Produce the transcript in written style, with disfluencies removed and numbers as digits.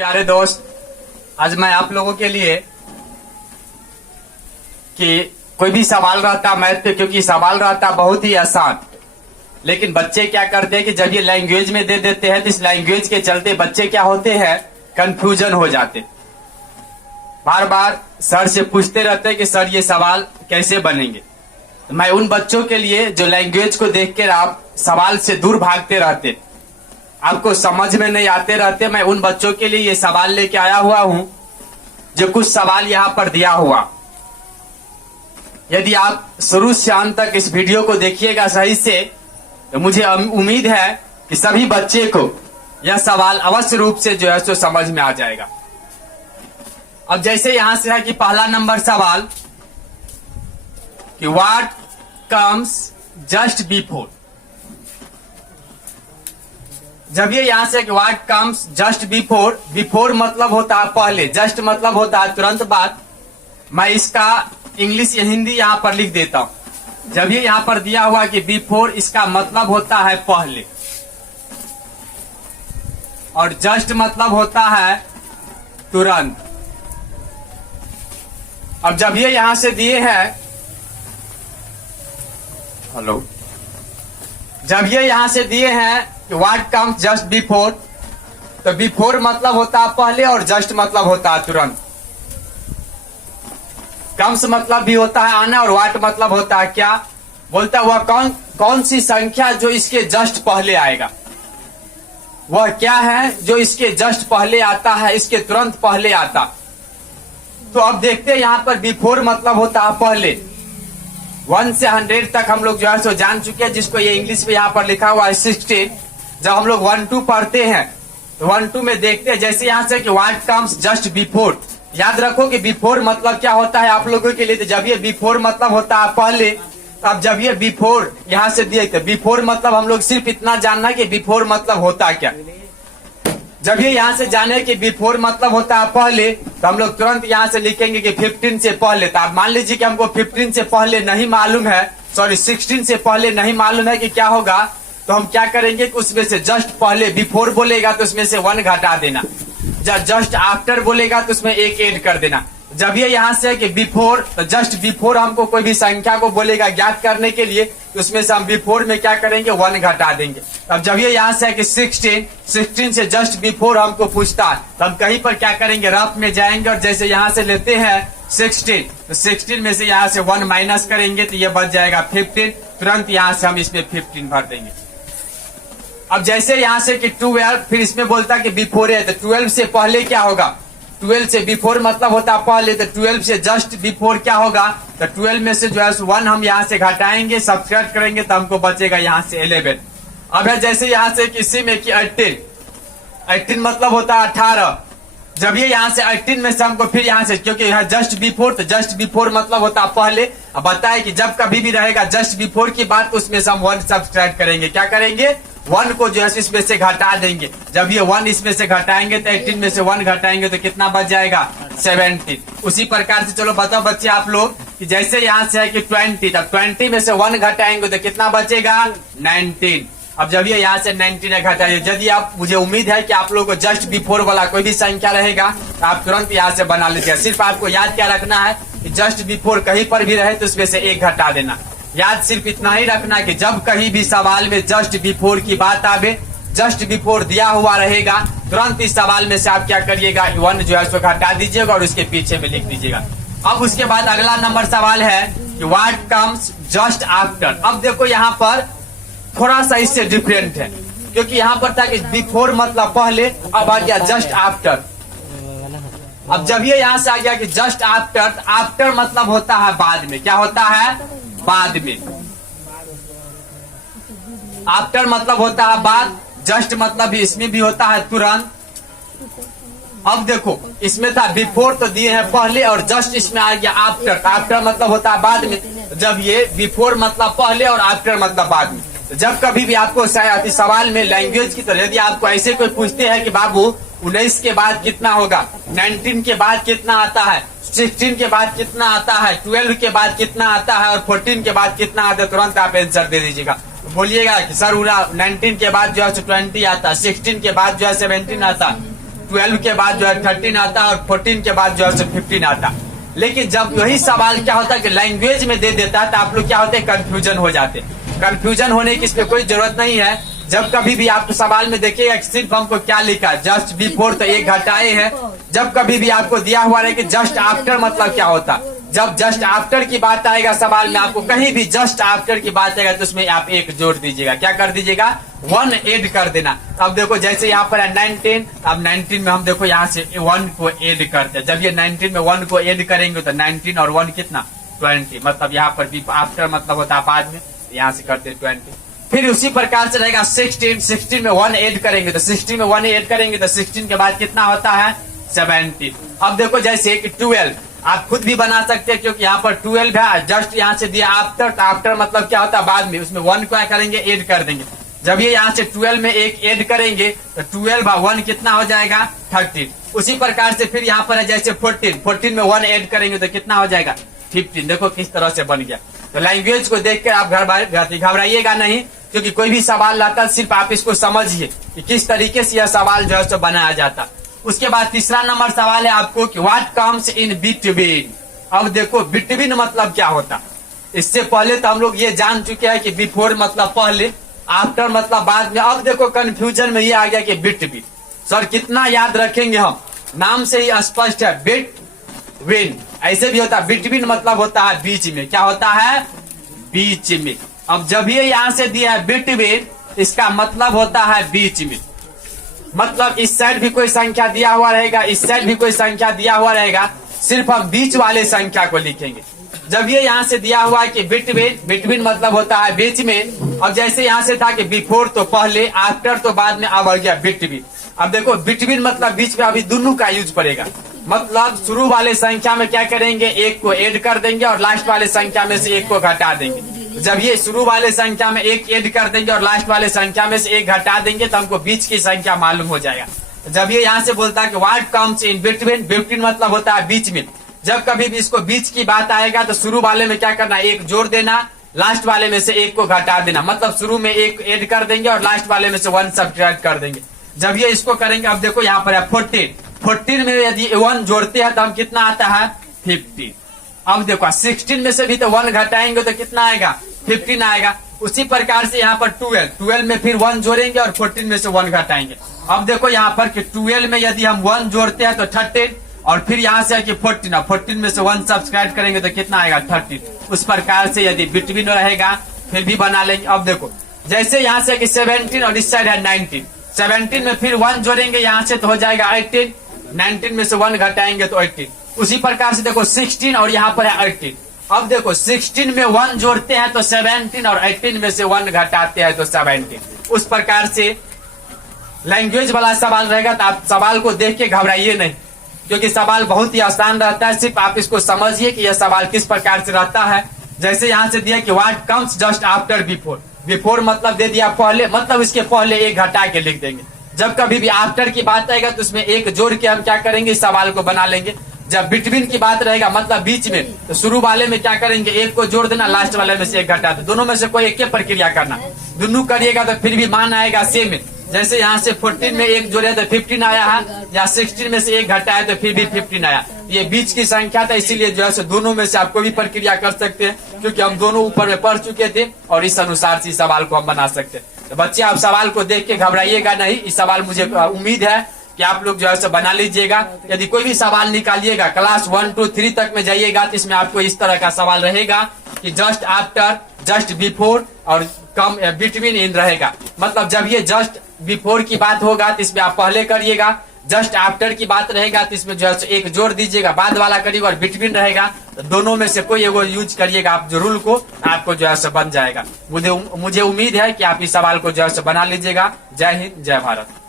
प्यारे दोस्त, आज मैं आप लोगों के लिए कि कोई भी सवाल रहता मैथ पे, क्योंकि सवाल रहता बहुत ही आसान, लेकिन बच्चे क्या करते हैं कि जब ये लैंग्वेज में दे देते हैं तो इस लैंग्वेज के चलते बच्चे क्या होते हैं, कंफ्यूजन हो जाते। बार बार सर से पूछते रहते हैं कि सर ये सवाल कैसे बनेंगे। तो मैं उन बच्चों के लिए जो लैंग्वेज को देखकर आप सवाल से दूर भागते रहते, आपको समझ में नहीं आते रहते, मैं उन बच्चों के लिए ये सवाल लेके आया हुआ हूं। जो कुछ सवाल यहां पर दिया हुआ, यदि आप शुरू से अंत तक इस वीडियो को देखिएगा सही से, तो मुझे उम्मीद है कि सभी बच्चे को यह सवाल अवश्य रूप से जो है सो समझ में आ जाएगा। अब जैसे यहां से है कि पहला नंबर सवाल कि व्हाट कम्स जस्ट बिफोर। जब ये यहां से what comes just before, before मतलब होता है पहले, जस्ट मतलब होता है तुरंत बाद। मैं इसका इंग्लिश या हिंदी यहां पर लिख देता हूं। जब ये यहां पर दिया हुआ कि बिफोर, इसका मतलब होता है पहले, और जस्ट मतलब होता है तुरंत। अब जब ये यहां से दिए हैं, हेलो, जब ये यहां से दिए हैं कि व्हाट कम्स जस्ट बिफोर, तो बिफोर मतलब होता है पहले और जस्ट मतलब होता है तुरंत। कम्स मतलब भी होता है आना, और व्हाट मतलब होता है क्या, बोलता है वह कौन सी संख्या जो इसके जस्ट पहले आएगा, वह क्या है जो इसके जस्ट पहले आता है, इसके तुरंत पहले आता। तो अब देखते हैं यहां पर बिफोर मतलब होता है पहले। 1 से 100 तक हम लोग जो है सो जान चुके हैं, जिसको ये इंग्लिश में यहां पर लिखा हुआ है 16। जब हम लोग 1-2 पढ़ते हैं तो 1-2 में देखते हैं, जैसे यहां से कि व्हाट कम्स जस्ट बिफोर, याद रखो कि बिफोर मतलब क्या होता है आप लोगों के लिए। तो जब ये बिफोर मतलब होता है पहले, अब जब ये बिफोर यहां से दिए, तो बिफोर मतलब हम लोग सिर्फ इतना जानना कि बिफोर मतलब होता क्या। जब ये यहां से जाने कि बिफोर मतलब होता है पहले, तो हम लोग तुरंत यहां से लिखेंगे कि 15 से पहले। तो आप मान लीजिए कि हमको 15 से पहले नहीं मालूम है, सॉरी 16 से पहले नहीं मालूम है कि क्या होगा, तो हम क्या करेंगे कि उसमें से जस्ट पहले बिफोर बोलेगा तो उसमें से 1 घटा देना, जब जस्ट आफ्टर बोलेगा तो उसमें 1 ऐड कर देना। जब ये यहां से है कि बिफोर, तो जस्ट बिफोर हमको कोई भी संख्या को बोलेगा ज्ञात करने के लिए, तो उसमें से हम बिफोर में क्या करेंगे, 1 घटा देंगे। अब जब ये यहां से है कि 16 से जस्ट बिफोर हमको पूछता है, तो हम कहीं पर क्या करेंगे, रफ में जाएंगे, और जैसे यहां से लेते हैं 16, तो 16 में से यहां से 1 माइनस करेंगे तो ये बच जाएगा 15। तुरंत यहां से हम इसमें 15 भर देंगे। अब जैसे यहां से कि 12, फिर इसमें बोलता कि बिफोर है, तो 12 से पहले क्या होगा, 12 से बिफोर मतलब होता है पहले, तो 12 से जस्ट बिफोर क्या होगा, तो 12 में से जो है 1 हम यहाँ से घटाएंगे, सब्ट्रैक्ट करेंगे, तो हमको बचेगा यहाँ से 11। अब है जैसे यहाँ से किसी में कि 18 मतलब होता है 18। जब ये यहाँ से 18 में से हमको फिर यहाँ से, क्योंकि यहाँ जस्ट बिफोर, तो जस्ट बिफोर मतलब होता है पहले। अब बताए कि जब कभी भी रहेगा जस्ट बिफोर की बात, तो उसमें से हम 1 सब्ट्रैक्ट करेंगे, क्या करेंगे, 1 को जो है इसमें से घटा देंगे। जब ये 1 इसमें से घटाएंगे तो 18 में से 1 घटाएंगे तो कितना बच जाएगा, 17। उसी प्रकार से चलो बताओ बच्चे आप लोग कि जैसे यहाँ से है कि 20, तब 20 में से 1 घटाएंगे तो कितना बचेगा, 19। अब जब ये यहाँ से 19 घटाइए, यदि आप, मुझे उम्मीद है कि आप लोगों को जस्ट बिफोर वाला कोई भी संख्या रहेगा तो आप तुरंत यहाँ से बना लीजिए। सिर्फ आपको याद क्या रखना है कि जस्ट बिफोर कहीं पर भी रहे तो उसमें से 1 घटा देना। याद सिर्फ इतना ही रखना कि जब कहीं भी सवाल में जस्ट बिफोर की बात आवे, जस्ट बिफोर दिया हुआ रहेगा, तुरंत इस सवाल में से आप क्या करिएगा, 1 जो है उसको घटा दीजिएगा और उसके पीछे में लिख दीजिएगा। अब उसके बाद अगला नंबर सवाल है कि व्हाट कम्स जस्ट आफ्टर। अब देखो यहाँ पर थोड़ा सा इससे डिफरेंट है, क्योंकि यहाँ पर था कि बिफोर मतलब पहले, अब आ गया जस्ट आफ्टर। अब जब ये यहाँ से आ गया कि जस्ट आफ्टर, आफ्टर मतलब होता है बाद में, क्या होता है, बाद में। आफ्टर मतलब होता है बाद, जस्ट मतलब भी इसमें भी होता है तुरंत। अब देखो इसमें था बिफोर तो दिए हैं पहले, और जस्ट इसमें आ गया आफ्टर। आफ्टर मतलब होता है बाद में। जब ये बिफोर मतलब पहले और आफ्टर मतलब बाद में, जब कभी भी आपको सवाल में लैंग्वेज की तरह यदि आपको ऐसे कोई पूछते हैं कि बाबू 19 के बाद कितना होगा, 19 के बाद कितना आता है, 16 के बाद कितना आता है, 12 के बाद कितना आता है, और 14 के बाद कितना आता है, तुरंत आप आंसर दे दीजिएगा। बोलिएगा कि सर 19 के बाद जो है 20 आता, 16 के बाद जो है 17 आता, 12 के बाद जो है 13 आता और 14 के बाद जो है 15 आता। लेकिन जब वही सवाल क्या होता है कि लैंग्वेज में दे देता है तो आप लोग क्या होते हैं, कंफ्यूजन हो जाते। कंफ्यूजन होने की इसमें कोई जरूरत नहीं है। जब कभी भी आपको सवाल में देखिएगा सिर्फ हमको क्या लिखा है, जस्ट बिफोर तो एक घटाए हैं। जब कभी भी आपको दिया हुआ है कि जस्ट आफ्टर मतलब क्या होता, जब जस्ट आफ्टर की बात आएगा सवाल में, आपको कहीं भी जस्ट आफ्टर की बात आएगा तो उसमें आप एक जोड़ दीजिएगा। क्या कर दीजिएगा, 1 ऐड कर देना। अब देखो जैसे यहाँ पर है 19, अब 19 में हम देखो यहाँ से 1 को ऐड करते हैं। जब ये 19 में 1 को ऐड करेंगे तो 19 और 1 कितना, 20। मतलब यहाँ पर भी आफ्टर मतलब होता है बाद में, यहाँ से करते 20। फिर उसी प्रकार से रहेगा 16 में 1 ऐड करेंगे तो 16 में 1 ऐड करेंगे तो 16 के बाद कितना होता है, 17। अब देखो जैसे 12 आप खुद भी बना सकते हैं क्योंकि यहाँ पर 12 है, जस्ट यहाँ से दिया आफ्टर, तो आफ्टर मतलब क्या होता है बाद में, उसमें 1 को क्या करेंगे, ऐड कर देंगे। जब ये यहाँ से 12 में एक ऐड करेंगे तो 12 by 1 कितना हो जाएगा, 13। उसी प्रकार से फिर यहाँ पर है जैसे 14 में 1 ऐड करेंगे तो कितना हो जाएगा, 15। देखो किस तरह से बन गया। तो लैंग्वेज को देख कर आप घबराइएगा नहीं, क्योंकि कोई भी सवाल लाता सिर्फ आप इसको समझिए कि किस तरीके से यह सवाल जो है सो बनाया जाता। उसके बाद तीसरा नंबर सवाल है आपको कि व्हाट कम्स इन बिटवीन। अब देखो बिटवीन मतलब क्या होता, इससे पहले तो हम लोग ये जान चुके हैं कि बिफोर मतलब पहले, आफ्टर मतलब बाद में। अब देखो कंफ्यूजन में ये आ गया कि बिटवीन। सर कितना याद रखेंगे हम, नाम से ही स्पष्ट है, बिटवीन। ऐसे भी होता है, बिटवीन मतलब होता है बीच में। क्या होता है, बीच में। अब जब ये यहाँ से दिया है बिटवीन, इसका मतलब होता है बीच में। मतलब इस साइड भी कोई संख्या दिया हुआ रहेगा, इस साइड भी कोई संख्या दिया हुआ रहेगा, सिर्फ हम बीच वाले संख्या को लिखेंगे। जब ये यहाँ से दिया हुआ है कि बिटवीन मतलब होता है बीच में। अब जैसे यहाँ से था कि बिफोर तो पहले, आफ्टर तो बाद में, अब आ गया बिटवीन। अब देखो बिटवीन मतलब बीच में, अभी दोनों का यूज पड़ेगा। मतलब शुरू वाले संख्या में क्या करेंगे, एक को ऐड कर देंगे और लास्ट वाले संख्या में से एक को घटा देंगे। जब ये शुरू वाले संख्या में एक ऐड कर देंगे और लास्ट वाले संख्या में से एक घटा देंगे तो हमको बीच की संख्या मालूम हो जाएगा। जब ये यहाँ से बोलता है कि what comes in between, between मतलब होता है बीच में। जब कभी भी इसको बीच की बात आएगा तो शुरू वाले में क्या करना, एक जोड़ देना, लास्ट वाले में से एक को घटा देना। मतलब शुरू में एक ऐड कर देंगे और लास्ट वाले में से 1 सब्ट्रैक्ट कर देंगे। जब ये इसको करेंगे, अब देखो यहाँ पर है 14 में यदि 1 जोड़ते हैं तो हम कितना आता है, 15। अब देखो 16 में से भी तो 1 घटाएंगे तो कितना आएगा, 15 आएगा। उसी प्रकार से यहाँ पर 12 में फिर 1 जोड़ेंगे और 14 में से 1 घटाएंगे। अब देखो यहाँ पर कि 12 में यदि हम 1 जोड़ते हैं तो 13, और फिर यहाँ से कि 14 में से 1 सब्सक्राइब करेंगे तो कितना आएगा, 13। उस प्रकार से यदि बिटवीन रहेगा फिर भी बना लेंगे। अब देखो जैसे यहाँ से कि 17 और इस साइड है 19, 17 में फिर 1 जोड़ेंगे यहाँ से तो हो जाएगा 18, 19 में से 1 घटाएंगे तो 18। उसी प्रकार से देखो 16 और यहाँ पर है 18। अब देखो 16 में 1 जोड़ते हैं तो 17 और 18 में से 1 घटाते हैं तो 17। उस प्रकार से लैंग्वेज वाला सवाल रहेगा तो आप सवाल को देख के घबराइए नहीं, क्योंकि सवाल बहुत ही आसान रहता है। सिर्फ आप इसको समझिए कि यह सवाल किस प्रकार से रहता है। जैसे यहाँ से दिया कि what comes just after before. Before मतलब दे दिया पहले, मतलब इसके पहले एक घटा के लिख देंगे। जब कभी भी आफ्टर की बात आएगा तो उसमें एक जोड़ के हम क्या करेंगे, इस सवाल को बना लेंगे। जब बिटवीन की बात रहेगा मतलब बीच में, तो शुरू वाले में क्या करेंगे, एक को जोड़ देना, लास्ट वाले में से एक घटा दो। दोनों में से कोई एक ही प्रक्रिया करना। दोनों करिएगा तो फिर भी मान आएगा सेम। जैसे यहाँ से 14 में एक जोड़े तो 15 आया है, या 16 में से एक घटा है तो फिर भी 15 आया। ये बीच की संख्या था, इसीलिए जो है दोनों में से आप कोई भी प्रक्रिया कर सकते हैं, क्योंकि हम दोनों ऊपर में पढ़ चुके थे और इस अनुसार से सवाल को हम बना सकते हैं। तो बच्चे आप सवाल को देख के घबराइएगा नहीं। इस सवाल मुझे उम्मीद है कि आप लोग जो है बना लीजिएगा। यदि कोई भी सवाल निकालिएगा, क्लास 1 to 3 तक में जाइएगा तो इसमें आपको इस तरह का सवाल रहेगा कि जस्ट आफ्टर, जस्ट बिफोर और कम बिटवीन इन रहेगा। मतलब जब ये जस्ट बिफोर की बात होगा तो इसमें आप पहले करिएगा, जस्ट आफ्टर की बात रहेगा तो इसमें जो है एक जोड़ दीजिएगा, बाद वाला करिएगा, और बिटवीन रहेगा तो दोनों में से कोई एगो यूज करिएगा आप जो रूल को, आपको जो है बन जाएगा। मुझे उम्मीद है कि आप इस सवाल को जो है बना लीजिएगा। जय हिंद, जय भारत।